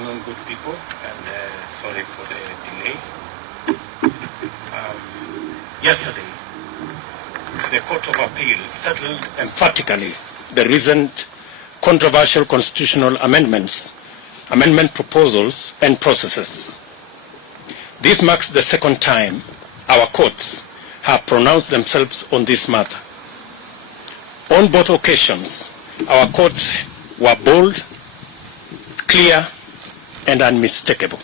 afternoon, good people, and sorry for the delay. Yesterday, the Court of Appeal settled emphatically the recent controversial constitutional amendment proposals and processes. This marks the second time our courts have pronounced themselves on this matter. On both occasions, our courts were bold, clear, and unmistakable.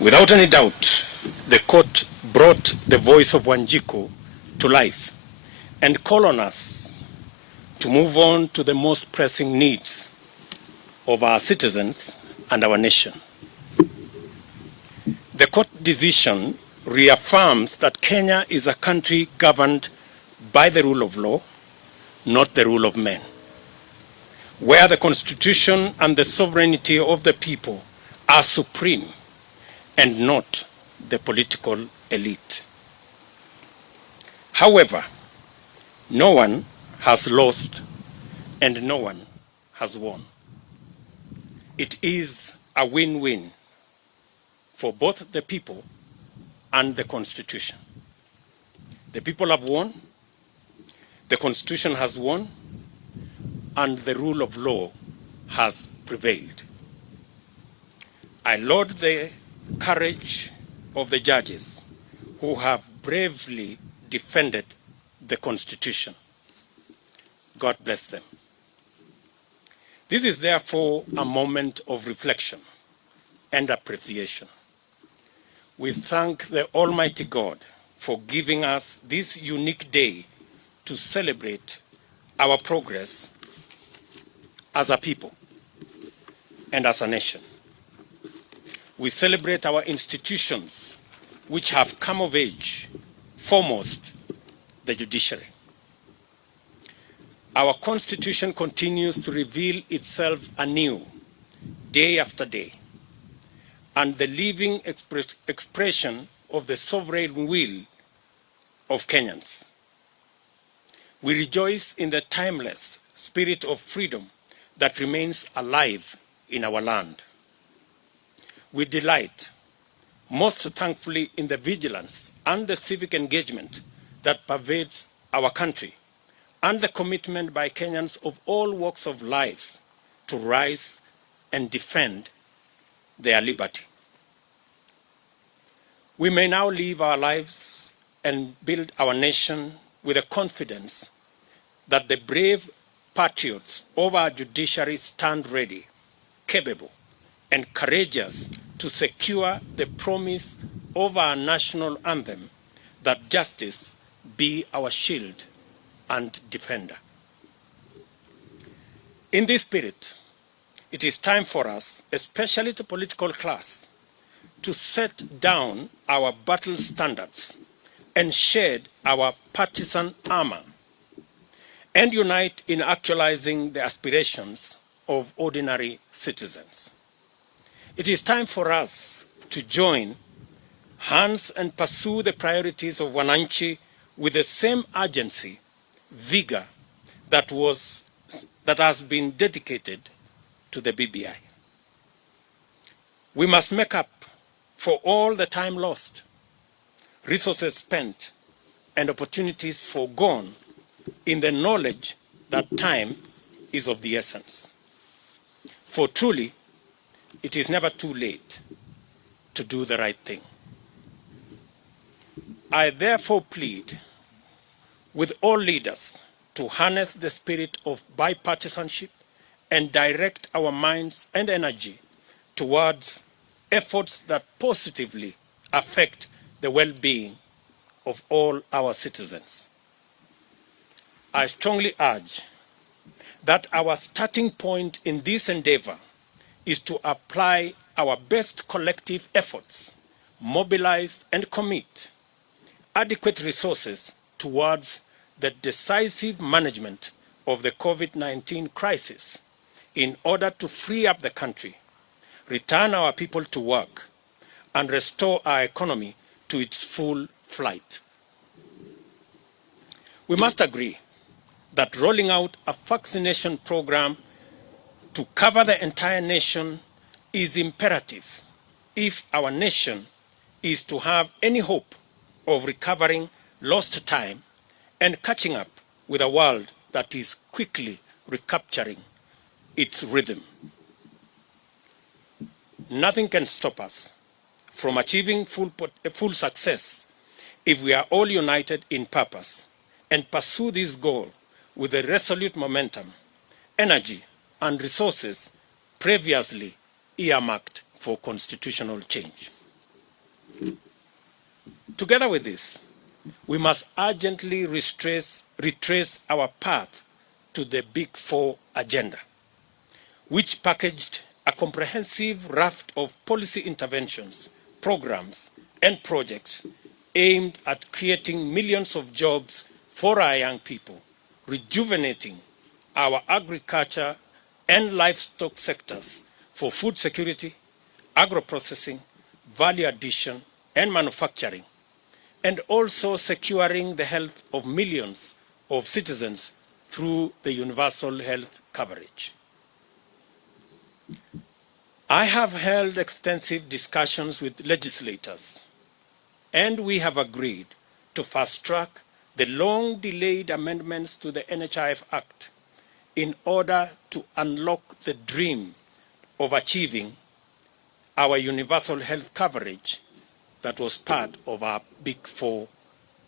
Without any doubt, the court brought the voice of Wanjiku to life and called on us to move on to the most pressing needs of our citizens and our nation. The court decision reaffirms that Kenya is a country governed by the rule of law, not the rule of men, where the Constitution and the sovereignty of the people are supreme and not the political elite. However, no one has lost and no one has won. It is a win-win for both the people and the Constitution. The people have won, the Constitution has won, and the rule of law has prevailed. I laud the courage of the judges who have bravely defended the Constitution. God bless them. This is therefore a moment of reflection and appreciation. We thank the Almighty God for giving us this unique day to celebrate our progress as a people and as a nation. We celebrate our institutions which have come of age, foremost the judiciary. Our Constitution continues to reveal itself anew, day after day, and the living expression of the sovereign will of Kenyans. We rejoice in the timeless spirit of freedom that remains alive in our land. We delight most thankfully in the vigilance and the civic engagement that pervades our country and the commitment by Kenyans of all walks of life to rise and defend their liberty. We may now live our lives and build our nation with the confidence that the brave patriots of our judiciary stand ready, capable, and courageous to secure the promise of our national anthem that justice be our shield and defender. In this spirit, it is time for us, especially the political class, to set down our battle standards and shed our partisan armor and unite in actualizing the aspirations of ordinary citizens. It is time for us to join hands and pursue the priorities of Wananchi with the same urgency, vigor that has been dedicated to the BBI. We must make up for all the time lost, resources spent, and opportunities foregone in the knowledge that time is of the essence. For truly, it is never too late to do the right thing. I therefore plead with all leaders to harness the spirit of bipartisanship and direct our minds and energy towards efforts that positively affect the well-being of all our citizens. I strongly urge that our starting point in this endeavor is to apply our best collective efforts, mobilize and commit adequate resources towards the decisive management of the COVID-19 crisis in order to free up the country, return our people to work, and restore our economy to its full flight. We must agree that rolling out a vaccination program to cover the entire nation is imperative if our nation is to have any hope of recovering lost time and catching up with a world that is quickly recapturing its rhythm. Nothing can stop us from achieving full success if we are all united in purpose and pursue this goal with the resolute momentum, energy, and resources previously earmarked for constitutional change. Together with this, we must urgently retrace our path to the Big Four agenda, which packaged a comprehensive raft of policy interventions, programs, and projects aimed at creating millions of jobs for our young people, rejuvenating our agriculture and livestock sectors for food security, agro-processing, value addition, and manufacturing, and also securing the health of millions of citizens through the universal health coverage. I have held extensive discussions with legislators, and we have agreed to fast-track the long-delayed amendments to the NHIF Act in order to unlock the dream of achieving our universal health coverage that was part of our Big Four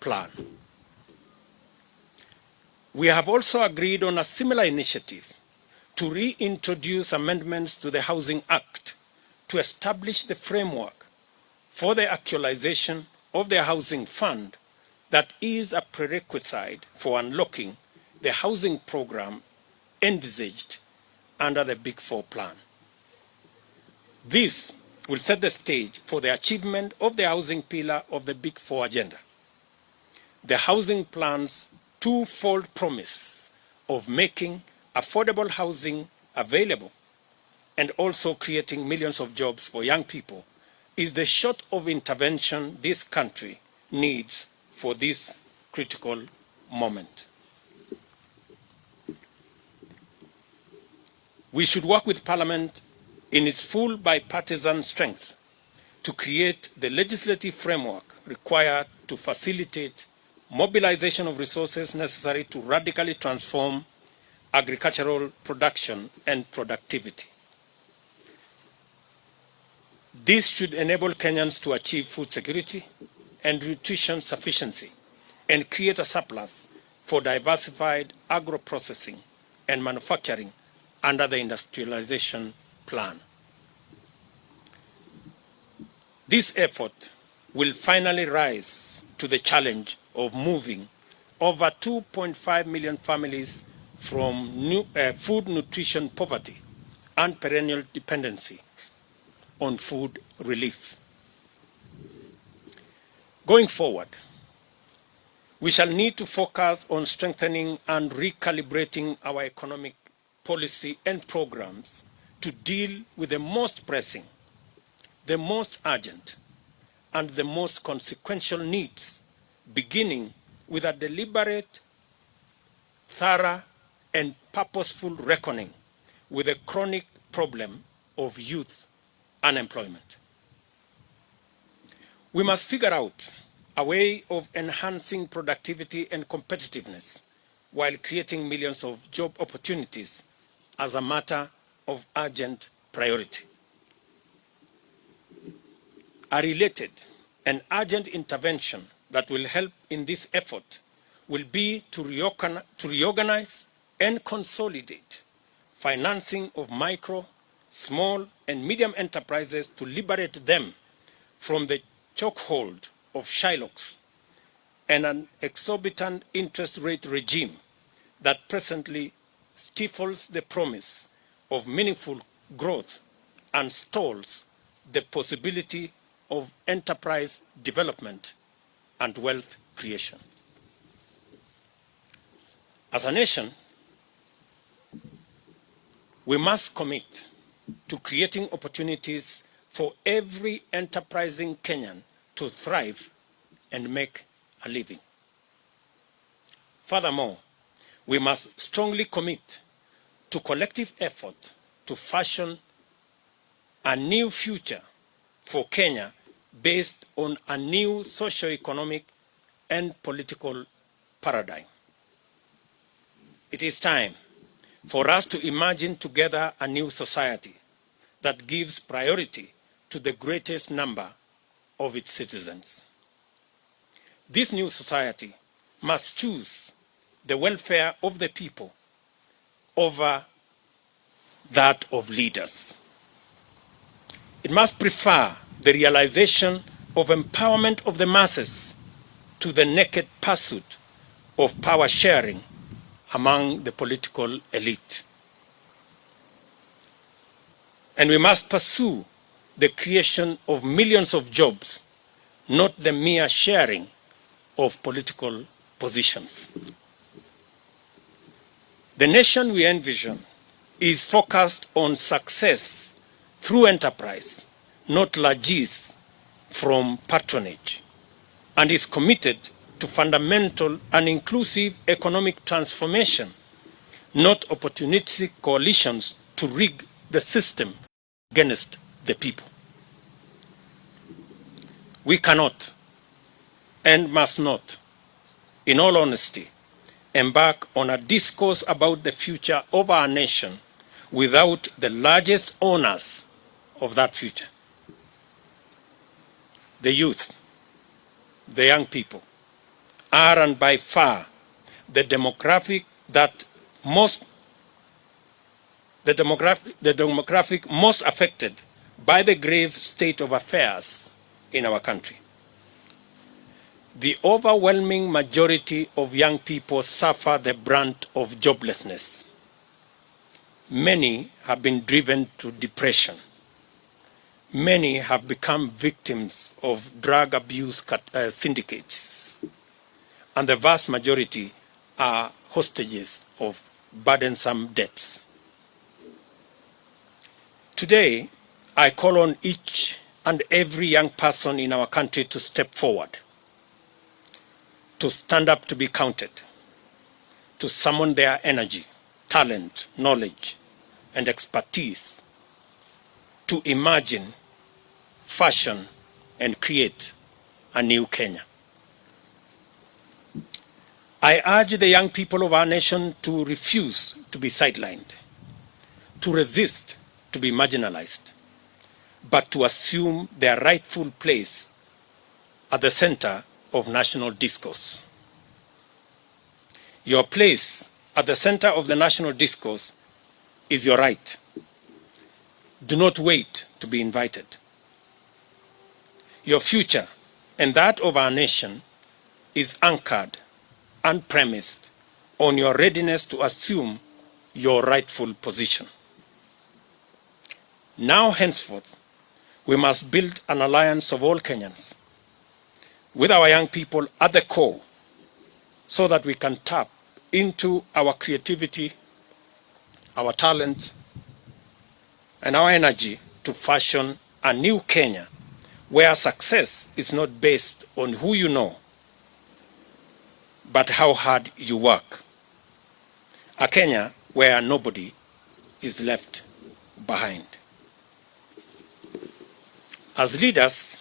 plan. We have also agreed on a similar initiative to reintroduce amendments to the Housing Act to establish the framework for the actualization of the housing fund that is a prerequisite for unlocking the housing program envisaged under the Big Four plan. This will set the stage for the achievement of the housing pillar of the Big Four agenda. The housing plan's twofold promise of making affordable housing available and also creating millions of jobs for young people is the sort of intervention this country needs for this critical moment. We should work with Parliament in its full bipartisan strength to create the legislative framework required to facilitate mobilization of resources necessary to radically transform agricultural production and productivity. This should enable Kenyans to achieve food security and nutrition sufficiency and create a surplus for diversified agro-processing and manufacturing under the industrialization plan. This effort will finally rise to the challenge of moving over 2.5 million families from food nutrition poverty and perennial dependency on food relief. Going forward, we shall need to focus on strengthening and recalibrating our economic policy and programs to deal with the most pressing, the most urgent, and the most consequential needs, beginning with a deliberate, thorough, and purposeful reckoning with the chronic problem of youth unemployment. We must figure out a way of enhancing productivity and competitiveness while creating millions of job opportunities as a matter of urgent priority. A related and urgent intervention that will help in this effort will be to reorganize and consolidate financing of micro, small, and medium enterprises to liberate them from the chokehold of Shylocks and an exorbitant interest rate regime that presently stifles the promise of meaningful growth and stalls the possibility of enterprise development and wealth creation. As a nation, we must commit to creating opportunities for every enterprising Kenyan to thrive and make a living. Furthermore, we must strongly commit to collective effort to fashion a new future for Kenya based on a new socio-economic and political paradigm. It is time for us to imagine together a new society that gives priority to the greatest number of its citizens. This new society must choose the welfare of the people over that of leaders. It must prefer the realization of empowerment of the masses to the naked pursuit of power sharing among the political elite. And we must pursue the creation of millions of jobs, not the mere sharing of political positions. The nation we envision is focused on success through enterprise, not largesse from patronage, and is committed to fundamental and inclusive economic transformation, not opportunistic coalitions to rig the system against the people. We cannot and must not, in all honesty, embark on a discourse about the future of our nation without the largest owners of that future: the youth, the young people, are and by far the demographic most affected by the grave state of affairs in our country. The overwhelming majority of young people suffer the brunt of joblessness. Many have been driven to depression. Many have become victims of drug abuse syndicates. And the vast majority are hostages of burdensome debts. Today, I call on each and every young person in our country to step forward, to stand up to be counted, to summon their energy, talent, knowledge, and expertise to imagine, fashion, and create a new Kenya. I urge the young people of our nation to refuse to be sidelined, to resist to be marginalized, but to assume their rightful place at the center of national discourse. Your place at the center of the national discourse is your right. Do not wait to be invited. Your future and that of our nation is anchored and premised on your readiness to assume your rightful position. Now, henceforth, we must build an alliance of all Kenyans with our young people at the core so that we can tap into our creativity, our talent, and our energy to fashion a new Kenya where success is not based on who you know, but how hard you work. A Kenya where nobody is left behind. As leaders,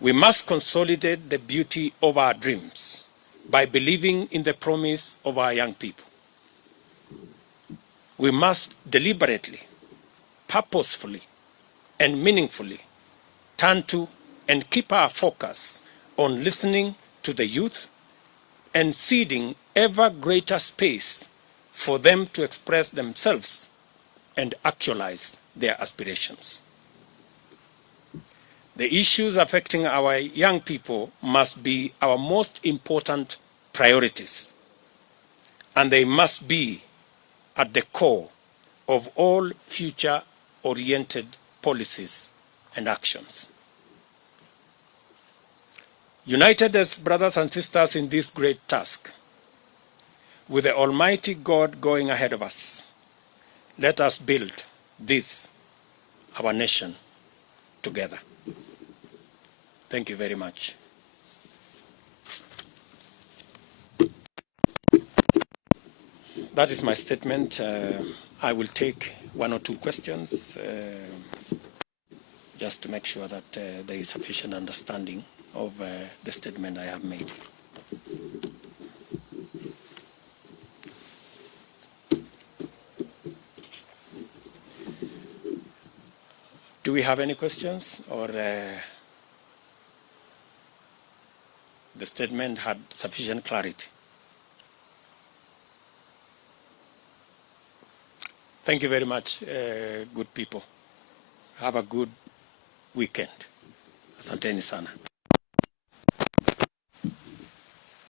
we must consolidate the beauty of our dreams by believing in the promise of our young people. We must deliberately, purposefully, and meaningfully turn to and keep our focus on listening to the youth and ceding ever greater space for them to express themselves and actualize their aspirations. The issues affecting our young people must be our most important priorities, and they must be at the core of all future-oriented policies and actions. United as brothers and sisters in this great task, with the Almighty God going ahead of us, let us build this, our nation, together. Thank you very much. That is my statement. I will take one or two questions, just to make sure that there is sufficient understanding of the statement I have made. Do we have any questions, or the statement had sufficient clarity? Thank you very much, good people. Have a good weekend. Asanteni sana.